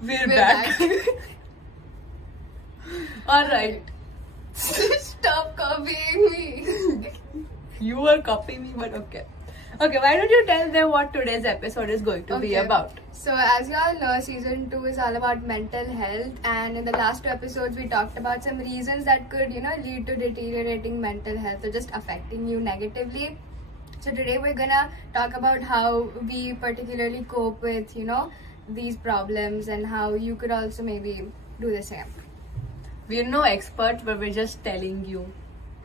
We're back. Alright. Stop copying me. You were copying me, but okay. Okay, why don't you tell them what today's episode is going to be about? So, as you all know, season 2 is all about mental health, and in the last 2 episodes, we talked about some reasons that could, lead to deteriorating mental health or just affecting you negatively. So, today we're gonna talk about how we particularly cope with, these problems and how you could also maybe do the same. We're no experts, but we're just telling you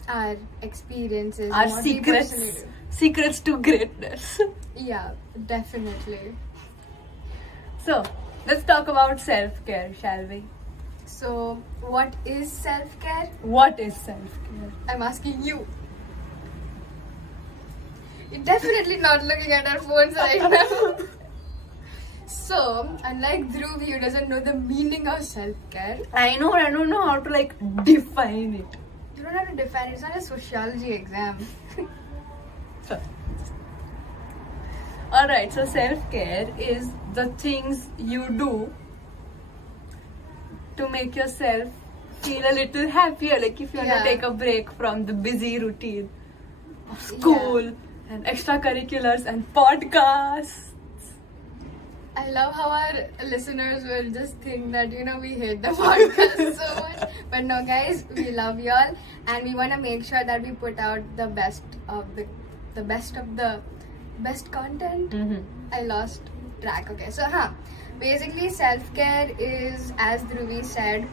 Our experiences, our and what we personally secrets. do. Secrets to greatness. Yeah, definitely. So, let's talk about self-care, shall we? So, what is self-care? What is self-care? I'm asking you. You're definitely not looking at our phones right now. So, unlike Dhruvi, who doesn't know the meaning of self-care, I know, I don't know how to define it. you don't have to define it. It's not a sociology exam. So, alright, so self-care is the things you do to make yourself feel a little happier. Like if you want to take a break from the busy routine of school and extracurriculars and podcasts. I love how our listeners will just think that, we hate the podcast so much. But no, guys, we love y'all. And we want to make sure that we put out the best of the best content. Mm-hmm. I lost track. Okay, so basically self-care is, as Dhruvi said,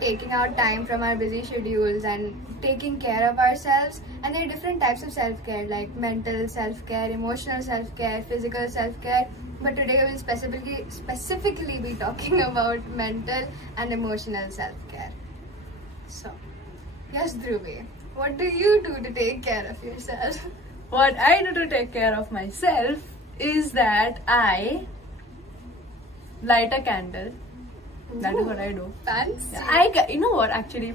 taking out time from our busy schedules and taking care of ourselves. And there are different types of self-care, like mental self-care, emotional self-care, physical self-care. But today we will specifically be talking about mental and emotional self-care. So, yes, Dhruvi, what do you do to take care of yourself? What I do to take care of myself is that I light a candle. That is what I do. Fancy. You know what, actually,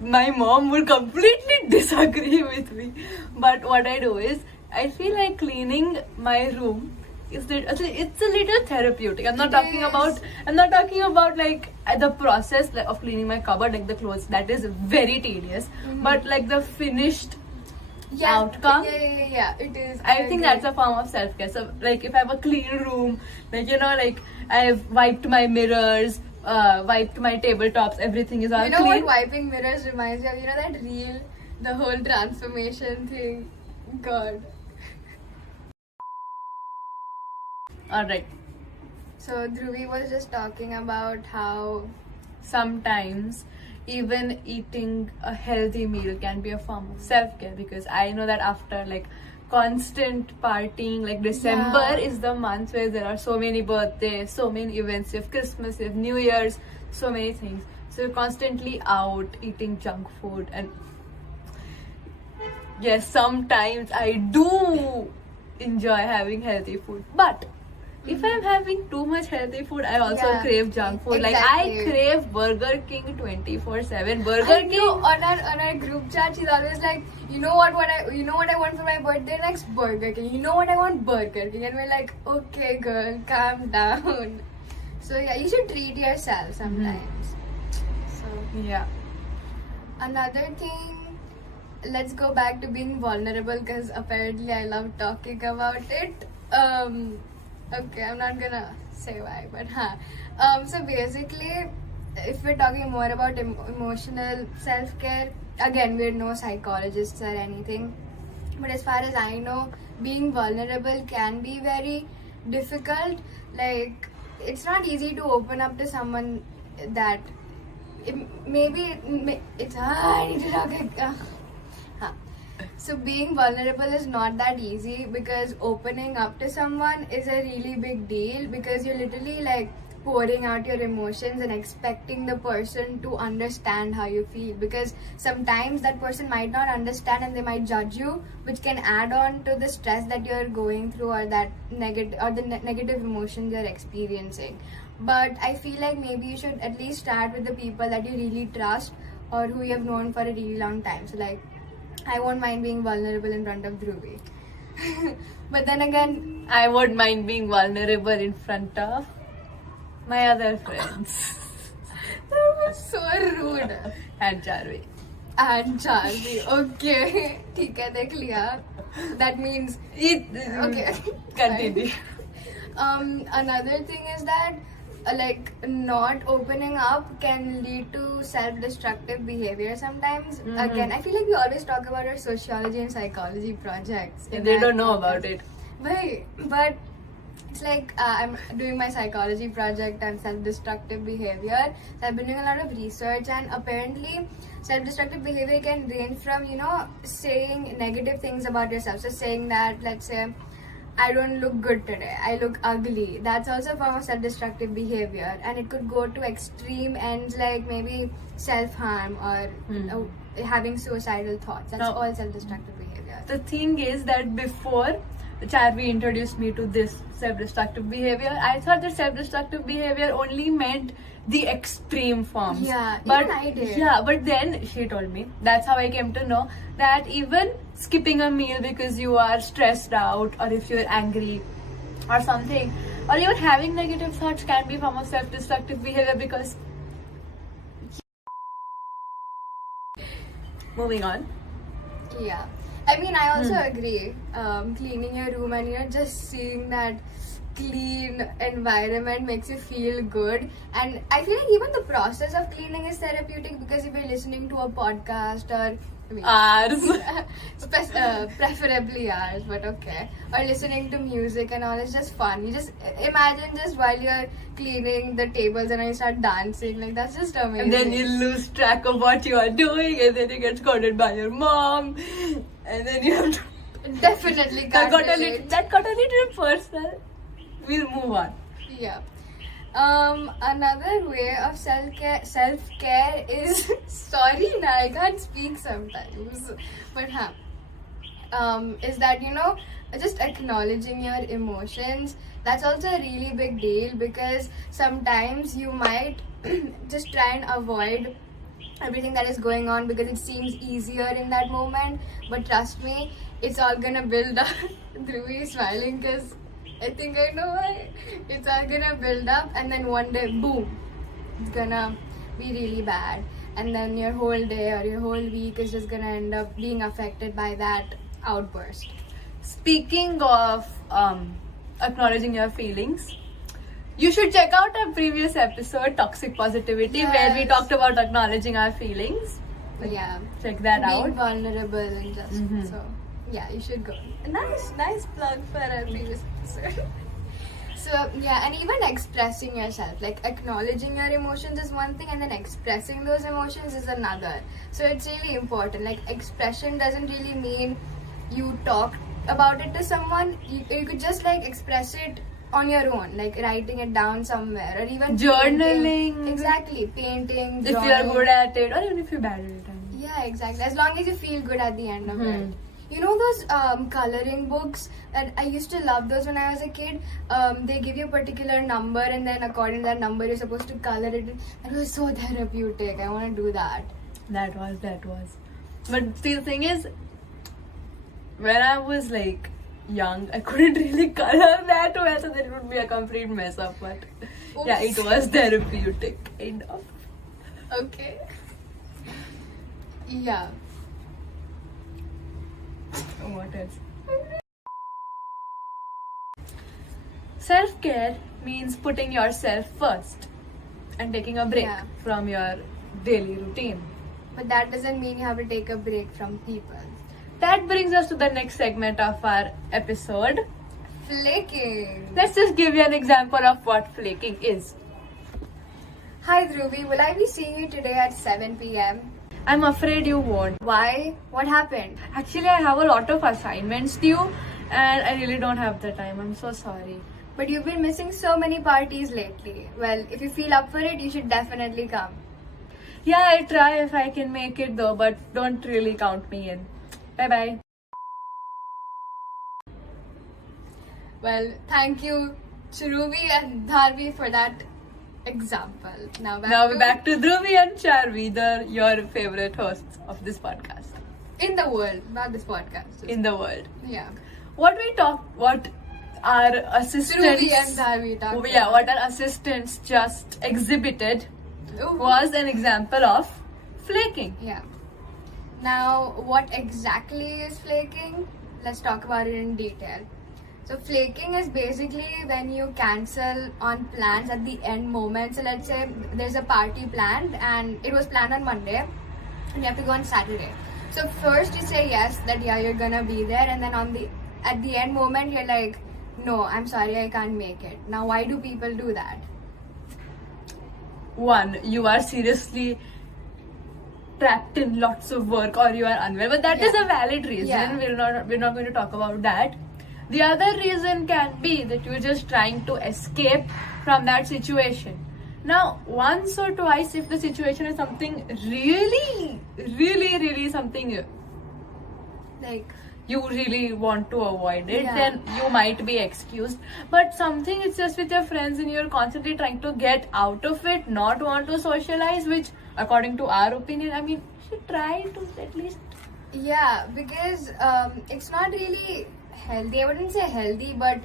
my mom would completely disagree with me. But what I do is, I feel like cleaning my room it's a little therapeutic. I'm not talking about like the process of cleaning my cupboard, like the clothes. That is very tedious. Mm-hmm. But like the finished outcome. Yeah, it is. I think that's a form of self-care. So like if I have a clean room, like I've wiped my mirrors, wiped my tabletops, everything is all clean. What wiping mirrors reminds me of? That reel, the whole transformation thing. God. Alright. So Dhruvi was just talking about how sometimes even eating a healthy meal can be a form of self-care, because I know that after like constant partying, like December is the month where there are so many birthdays, so many events, you have Christmas, you have New Year's, so many things. So you're constantly out eating junk food, and yes, sometimes I do enjoy having healthy food, but if I'm having too much healthy food, I also crave junk food. Exactly. Like I crave Burger King 24/7. Burger King. On our group chat, she's always like, what I want for my birthday next? Burger King. You know what I want? Burger King. And we're like, okay, girl, calm down. So yeah, you should treat yourself sometimes. So yeah. Another thing, let's go back to being vulnerable, because apparently I love talking about it. Okay, I'm not gonna say why, but so basically, if we're talking more about emotional self-care, again, we're no psychologists or anything, but as far as I know, being vulnerable can be very difficult. Like, it's not easy to open up to someone that it's I need to talk. So being vulnerable is not that easy, because opening up to someone is a really big deal, because you're literally like pouring out your emotions and expecting the person to understand how you feel, because sometimes that person might not understand and they might judge you, which can add on to the stress that you're going through, or that negative emotions you're experiencing. But I feel like maybe you should at least start with the people that you really trust or who you have known for a really long time. So like, I won't mind being vulnerable in front of Dhruvi. But then again, I won't mind being vulnerable in front of My other friends. That was so rude. And Chruvi. And Dharvi. Okay. ठीक है, देख लिया. That means okay. Continue. Another thing is that like not opening up can lead to self-destructive behavior sometimes. Again, I feel like we always talk about our sociology and psychology projects. And they don't know about it. But it's like I'm doing my psychology project on self-destructive behavior. So I've been doing a lot of research, and apparently self-destructive behavior can range from, you know, saying negative things about yourself. So saying that, let's say, I don't look good today, I look ugly. That's also a form of self-destructive behavior, and it could go to extreme ends like maybe self-harm or having suicidal thoughts. That's No. all self-destructive behavior. The thing is that before Chruvi introduced me to this self-destructive behavior, I thought that self-destructive behavior only meant the extreme forms. Yeah, but even I did. Yeah, but then she told me, that's how I came to know that even skipping a meal because you are stressed out, or if you're angry or something, or even having negative thoughts can be a form of self-destructive behavior. Because moving on. Yeah, I mean, I also agree. Cleaning your room and, you know, just seeing that clean environment makes you feel good. And I feel like even the process of cleaning is therapeutic, because if you're listening to a podcast or Ours. preferably ours, but okay, or listening to music and all, it's just fun. You just imagine just while you're cleaning the tables and then you start dancing, like that's just amazing. And then you lose track of what you are doing, and then you get scolded by your mom, and then you have to... Definitely that can't got relate. that got a little personal. We'll move on. Yeah. Another way of self-care is sorry, na, I can't speak sometimes, but is that, you know, just acknowledging your emotions. That's also a really big deal, because sometimes you might just try and avoid everything that is going on because it seems easier in that moment, but trust me, it's all gonna build up. Dhruvi is smiling because I think I know why. It's all gonna build up, and then one day, boom, it's gonna be really bad. And then your whole day or your whole week is just gonna end up being affected by that outburst. Speaking of acknowledging your feelings, you should check out our previous episode, Toxic Positivity, where we Yes. talked about acknowledging our feelings. Yeah. Check that Being out. vulnerable and just so. Yeah, you should go. Nice plug for our previous episode. So yeah, and even expressing yourself, like acknowledging your emotions is one thing, and then expressing those emotions is another. So it's really important. Like, expression doesn't really mean you talk about it to someone. You could just like express it on your own, like writing it down somewhere, or even Journaling. painting. Exactly, painting. If you are drawing. good at it, or even if you're bad at it. Yeah, exactly. As long as you feel good at the end of it. You know those coloring books that I used to love those when I was a kid? They give you a particular number, and then according to that number you're supposed to color it. That was so therapeutic. I want to do that. That was. But the thing is, when I was like young, I couldn't really color that well, so then it would be a complete mess up. But yeah, it was therapeutic. Enough. Okay. Yeah. What else? Self-care means putting yourself first and taking a break from your daily routine. But that doesn't mean you have to take a break from people. That brings us to the next segment of our episode. Flaking. Let's just give you an example of what flaking is. Hi Dhruvi, will I be seeing you today at 7 p.m.? I'm afraid you won't. Why? What happened? Actually, I have a lot of assignments due and I really don't have the time. I'm so sorry. But you've been missing so many parties lately. Well, if you feel up for it, you should definitely come. Yeah, I'll try if I can make it though, but don't really count me in. Bye-bye. Well, thank you, Chruvi and Dharvi, for that example. Now we're back to Dhruvi and Chruvi, your favorite hosts of this podcast. In the world, not this podcast. In the world. Yeah. What our assistants, Chruvi and Dharvi talked oh, yeah, about. what our assistants just exhibited Ooh. was an example of flaking. Yeah. Now, what exactly is flaking? Let's talk about it in detail. So, flaking is basically when you cancel on plans at the end moment. So, let's say there's a party planned and it was planned on Monday and you have to go on Saturday. So, first you say yes, that yeah, you're gonna be there, and then at the end moment, you're like, no, I'm sorry, I can't make it. Now, why do people do that? One, you are seriously trapped in lots of work or you are unwell, but that is a valid reason. Yeah. We're not going to talk about that. The other reason can be that you're just trying to escape from that situation. Now, once or twice, if the situation is something really something Like, you really want to avoid it, Yeah. then you might be excused. But something it's just with your friends and you're constantly trying to get out of it, not want to socialize, which according to our opinion, I mean, you should try to at least. yeah, because it's not really healthy. I wouldn't say healthy, but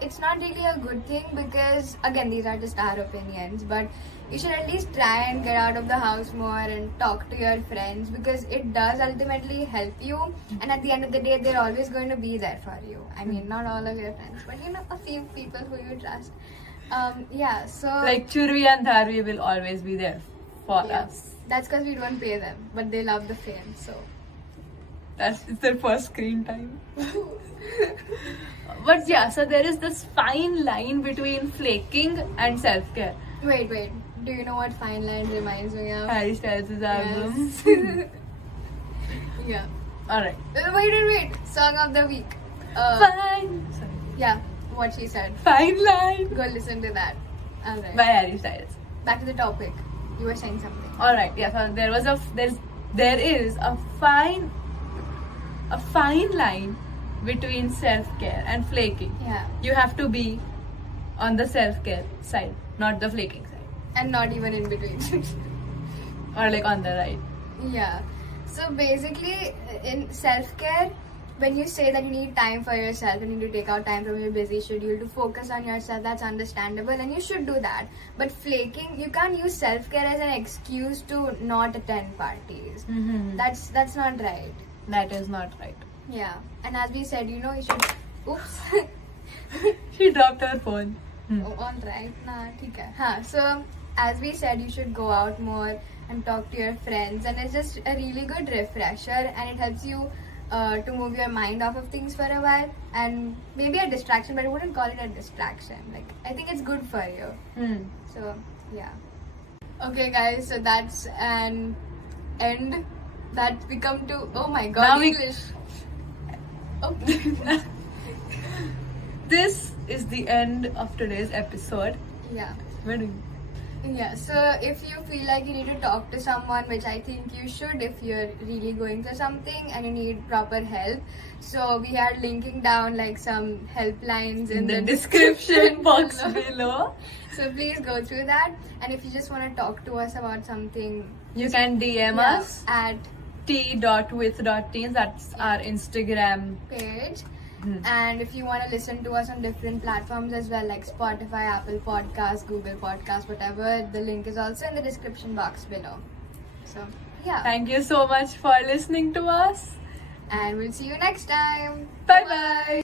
it's not really a good thing, because again, these are just our opinions, but you should at least try and get out of the house more and talk to your friends, because it does ultimately help you, and at the end of the day they're always going to be there for you. I mean, not all of your friends, but you know, a few people who you trust. Yeah, so Like Chruvi and Dharvi will always be there for yeah, us. that's because we don't pay them, but they love the fame, so It's their first screen time. But yeah, so there is this fine line between flaking and self-care. wait, do you know what fine line reminds me of? Harry Styles' album. Yes. Yeah. Alright. Wait. Song of the week. Fine. Sorry. Yeah, what she said. Fine line. Go listen to that. Alright. By Harry Styles. Back to the topic. You were saying something. Alright, yeah, so there is a fine line between self-care and flaking. Yeah. You have to be on the self-care side, not the flaking side. And not even in between. Or like on the right. Yeah. So basically, in self-care, when you say that you need time for yourself and you need to take out time from your busy schedule to focus on yourself, that's understandable and you should do that. But flaking, you can't use self-care as an excuse to not attend parties. Mm-hmm. That's not right. That is not right. Yeah. And as we said, you know, you should... Oops. She dropped her phone. Oh, all right. Nah, theek hai. Huh. So, as we said, you should go out more and talk to your friends, and it's just a really good refresher, and it helps you to move your mind off of things for a while, and maybe a distraction, but I wouldn't call it a distraction. Like, I think it's good for you. So, yeah. Okay, guys, so that's an end that we come to. Oh my god, Now we- English. Okay. This is the end of today's episode. Yeah. We're doing. Yeah, so if you feel like you need to talk to someone, which I think you should if you're really going through something and you need proper help, so we are linking down like some helplines in the description box below. So please go through that, and if you just want to talk to us about something, You can DM yeah, us at t.with.teens. That's our Instagram. page. And if you want to listen to us on different platforms as well, like Spotify, Apple Podcasts, Google Podcasts, whatever, the link is also in the description box below. So, yeah. Thank you so much for listening to us. And we'll see you next time. Bye bye.